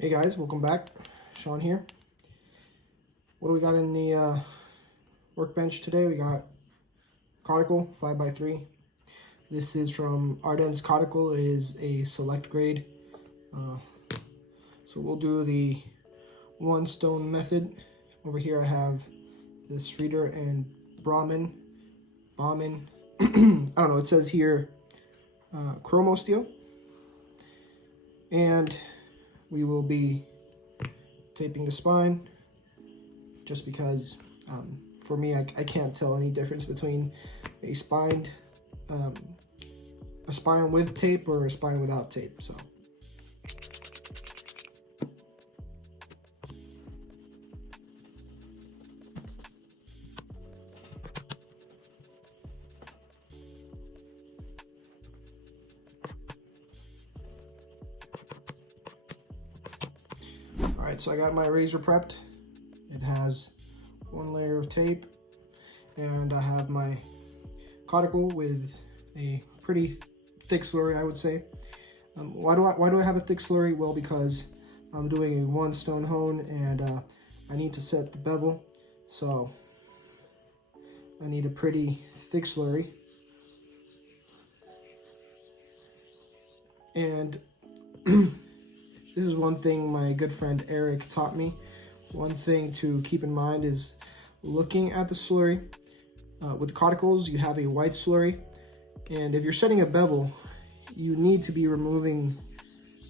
Hey guys, welcome back. Sean here. What do we got in the workbench today? We got Coticule 5x3. This is from Arden's Coticule. It is a select grade. So we'll do the one stone method. Over here I have this Reader and Brahmin. I don't know, it says here chromo steel. And we will be taping the spine just because for me I can't tell any difference between a spine with tape or a spine without tape. So alright, so I got my razor prepped. It has one layer of tape, and I have my Coticule with a pretty thick slurry, I would say. Why do I have a thick slurry? Well, because I'm doing a one stone hone, and I need to set the bevel, so I need a pretty thick slurry. And this is one thing my good friend Eric taught me. One thing to keep in mind is looking at the slurry. With Coticules, you have a white slurry, and if you're setting a bevel, you need to be removing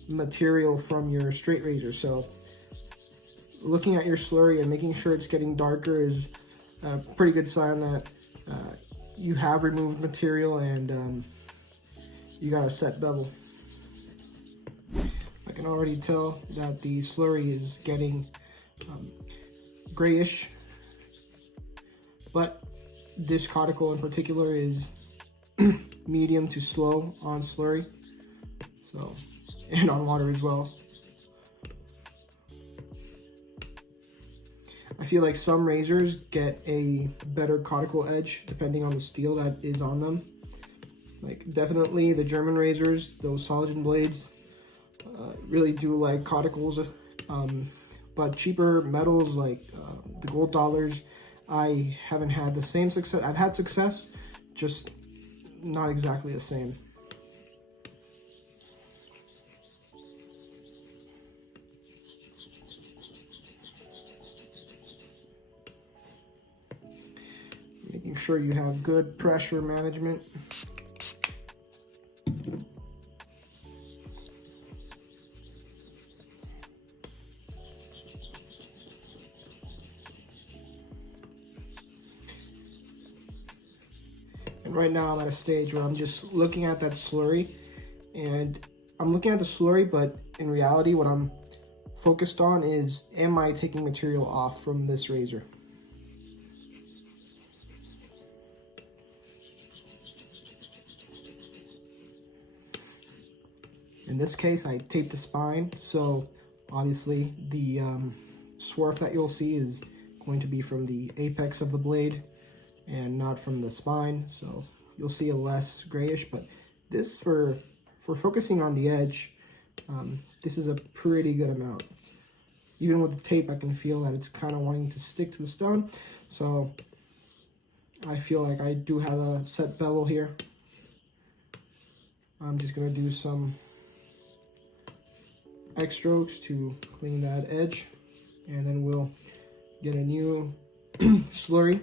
material from your straight razor. So looking at your slurry and making sure it's getting darker is a pretty good sign that you have removed material and you got a set bevel. I can already tell that the slurry is getting grayish, but this Coticule in particular is medium to slow on slurry, so, and on water as well. I feel like some razors get a better Coticule edge depending on the steel that is on them. Like definitely the German razors, those Solingen blades, really do like Coticules, but cheaper metals like the gold dollars, I haven't had the same success. I've had success, just not exactly the same. Making sure you have good pressure management. And right now I'm at a stage where I'm just looking at that slurry, and I'm looking at the slurry, but in reality what I'm focused on is, am I taking material off from this razor? In this case I taped the spine, so obviously the swarf that you'll see is going to be from the apex of the blade and not from the spine, so you'll see a less grayish. But this, for focusing on the edge, this is a pretty good amount. Even with the tape I can feel that it's kind of wanting to stick to the stone, so I feel like I do have a set bevel here. I'm just going to do some X strokes to clean that edge, and then we'll get a new slurry.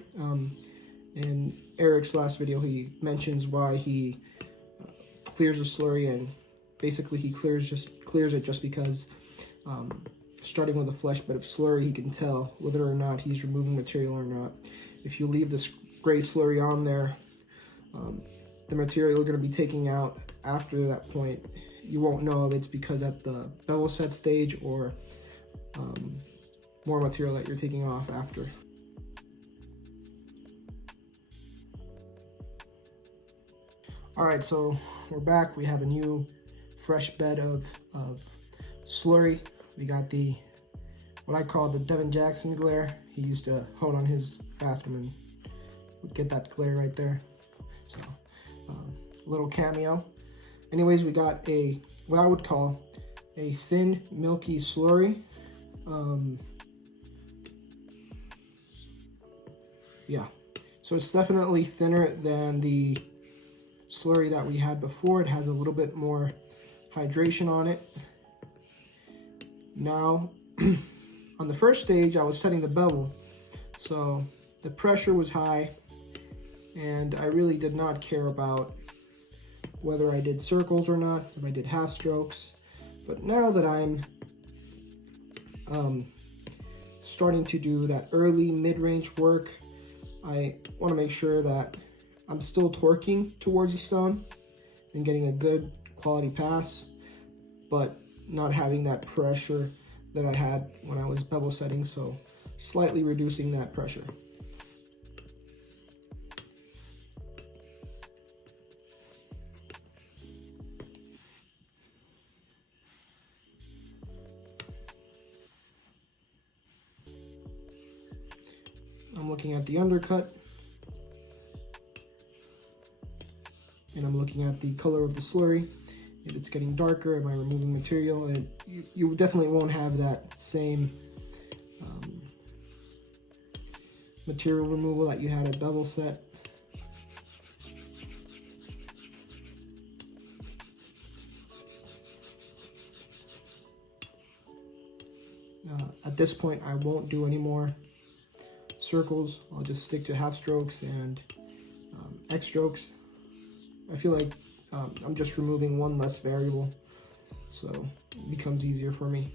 In Eric's last video, he mentions why he clears the slurry, and basically he clears it just because starting with a flesh bed of slurry, he can tell whether or not he's removing material or not. If you leave this gray slurry on there, the material you're going to be taking out after that point, you won't know if it's because at the bevel set stage or more material that you're taking off after. Alright, so we're back. We have a new fresh bed of slurry. We got the, what I call the Devin Jackson glare. He used to hone on his bathroom and would get that glare right there. So, little cameo. Anyways, we got what I would call a thin, milky slurry. Yeah, so it's definitely thinner than the slurry that we had before. It has a little bit more hydration on it. Now, on the first stage, I was setting the bevel, so the pressure was high, and I really did not care about whether I did circles or not, if I did half strokes. But now that I'm starting to do that early mid-range work, I want to make sure that I'm still torquing towards the stone and getting a good quality pass, but not having that pressure that I had when I was bevel setting, so slightly reducing that pressure. I'm looking at the undercut, and I'm looking at the color of the slurry. If it's getting darker, am I removing material? And you definitely won't have that same material removal that you had at bevel set. At this point, I won't do any more circles. I'll just stick to half strokes and X strokes. I feel like I'm just removing one less variable, so it becomes easier for me.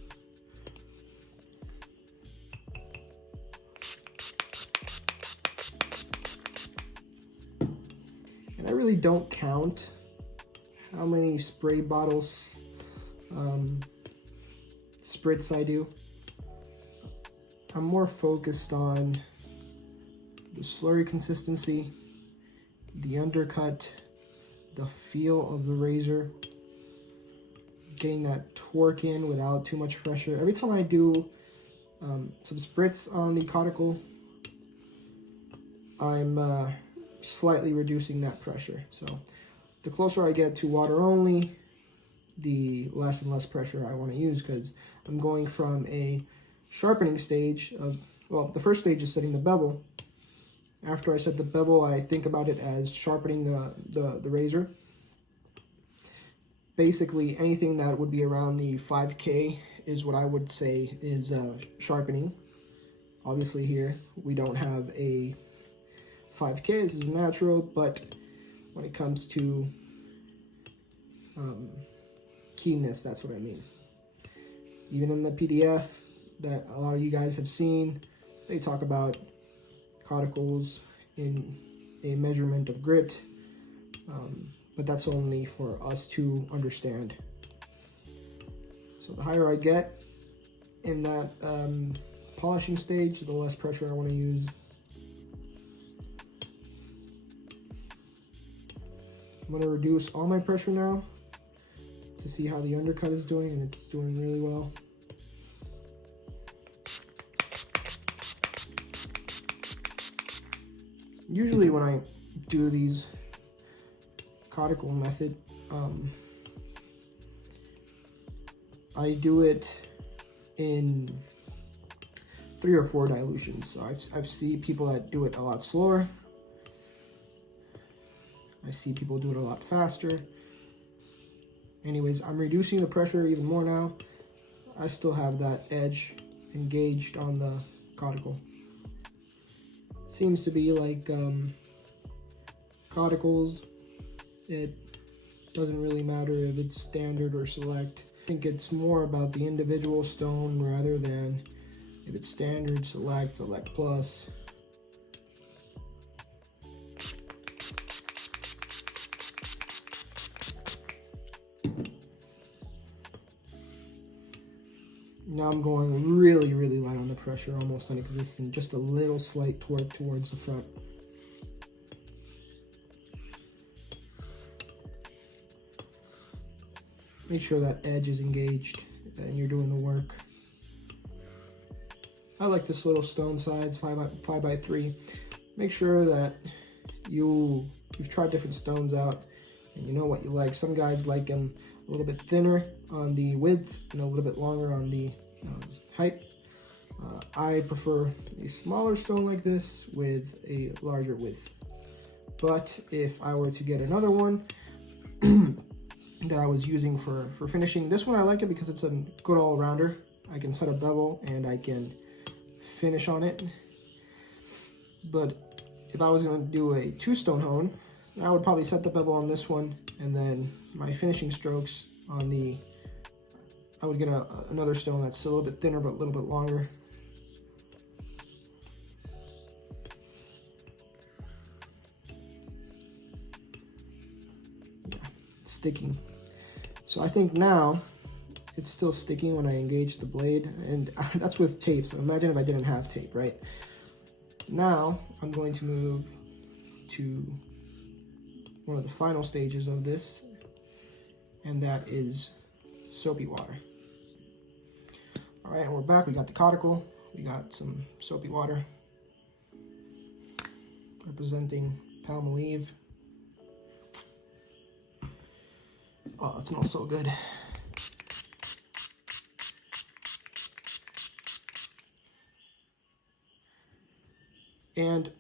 And I really don't count how many spray bottles spritz I do. I'm more focused on the slurry consistency, the undercut, the feel of the razor, getting that torque in without too much pressure. Every time I do some spritz on the Coticule, I'm slightly reducing that pressure. So the closer I get to water only, the less and less pressure I want to use, because I'm going from a sharpening stage of, well, the first stage is setting the bevel. After I set the bevel, I think about it as sharpening the razor. Basically, anything that would be around the 5K is what I would say is sharpening. Obviously here, we don't have a 5K, this is natural, but when it comes to keenness, that's what I mean. Even in the PDF that a lot of you guys have seen, they talk about Coticules in a measurement of grit, but that's only for us to understand. So the higher I get in that polishing stage, the less pressure I want to use. I'm going to reduce all my pressure now to see how the undercut is doing, and it's doing really well. Usually when I do these Coticule method, I do it in 3 or 4 dilutions. So I've seen people that do it a lot slower. I see people do it a lot faster. Anyways, I'm reducing the pressure even more now. I still have that edge engaged on the Coticule. Seems to be like Coticules, it doesn't really matter if it's standard or select. I think it's more about the individual stone rather than if it's standard, select, select plus. Now I'm going really, really light on the pressure, almost non-existent, just a little slight torque towards the front. Make sure that edge is engaged and you're doing the work. I like this little stone size, 5x3. Make sure that you've tried different stones out and you know what you like. Some guys like them a little bit thinner on the width and a little bit longer on the height. I prefer a smaller stone like this with a larger width. But if I were to get another one that I was using for finishing, this one I like it because it's a good all-rounder. I can set a bevel and I can finish on it. But if I was going to do a 2-stone hone, I would probably set the bevel on this one, and then my finishing strokes on the, I would get another stone that's a little bit thinner but a little bit longer. Yeah, it's sticking. So I think now it's still sticking when I engage the blade, and that's with tape. So imagine if I didn't have tape, right? Now I'm going to move to one of the final stages of this, and that is soapy water. All right, and we're back. We got the Coticule, we got some soapy water representing Palmolive. Oh, it smells so good. And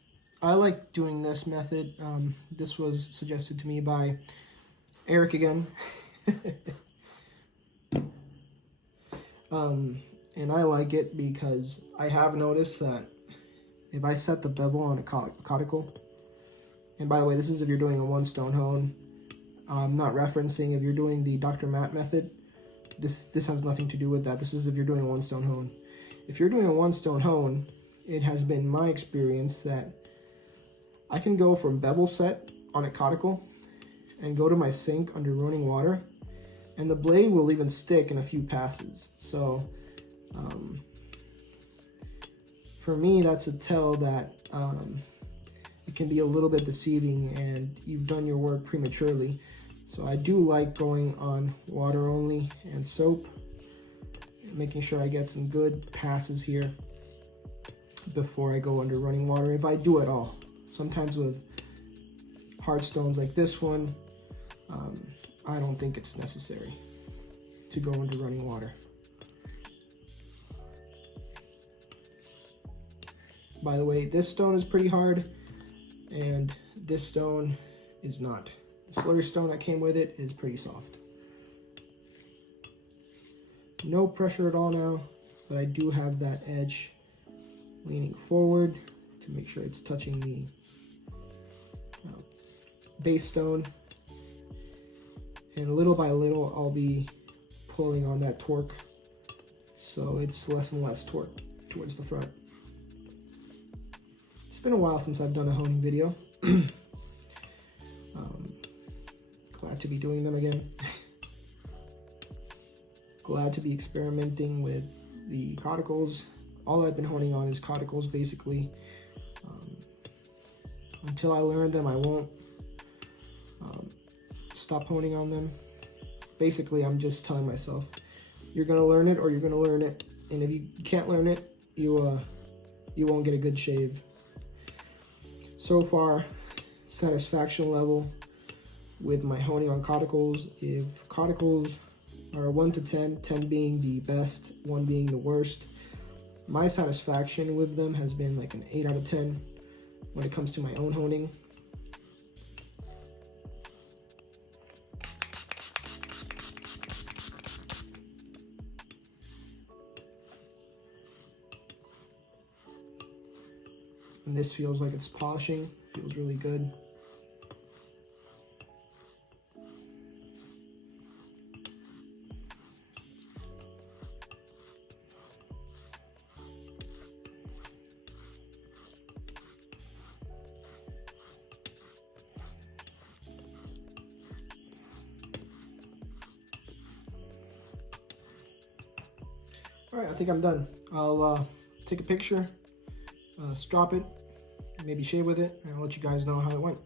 I like doing this method. This was suggested to me by Eric again. And I like it because I have noticed that if I set the bevel on a Coticule, and by the way, this is if you're doing a 1-stone hone. I'm not referencing if you're doing the Dr. Matt method. This has nothing to do with that. This is if you're doing a 1-stone hone. If you're doing a 1-stone hone, it has been my experience that I can go from bevel set on a Coticule and go to my sink under running water, and the blade will even stick in a few passes. So for me, that's a tell that it can be a little bit deceiving and you've done your work prematurely. So I do like going on water only and soap, making sure I get some good passes here before I go under running water, if I do at all. Sometimes with hard stones like this one, I don't think it's necessary to go under running water. By the way, this stone is pretty hard, and this stone is not. The slurry stone that came with it is pretty soft. No pressure at all now, but I do have that edge leaning forward to make sure it's touching the base stone. And little by little, I'll be pulling on that torque, so it's less and less torque towards the front. It's been a while since I've done a honing video. Glad to be doing them again. Glad to be experimenting with the Coticules. All I've been honing on is Coticules, basically. Until I learn them, I won't stop honing on them. Basically, I'm just telling myself, you're gonna learn it or you're gonna learn it, and if you can't learn it, you won't get a good shave. So far, satisfaction level with my honing on Coticules. If Coticules are 1 to 10, 10 being the best, 1 being the worst, my satisfaction with them has been like an 8 out of 10 when it comes to my own honing. And this feels like it's polishing, feels really good. All right, I think I'm done. I'll take a picture, strop it, maybe shave with it, and I'll let you guys know how it went.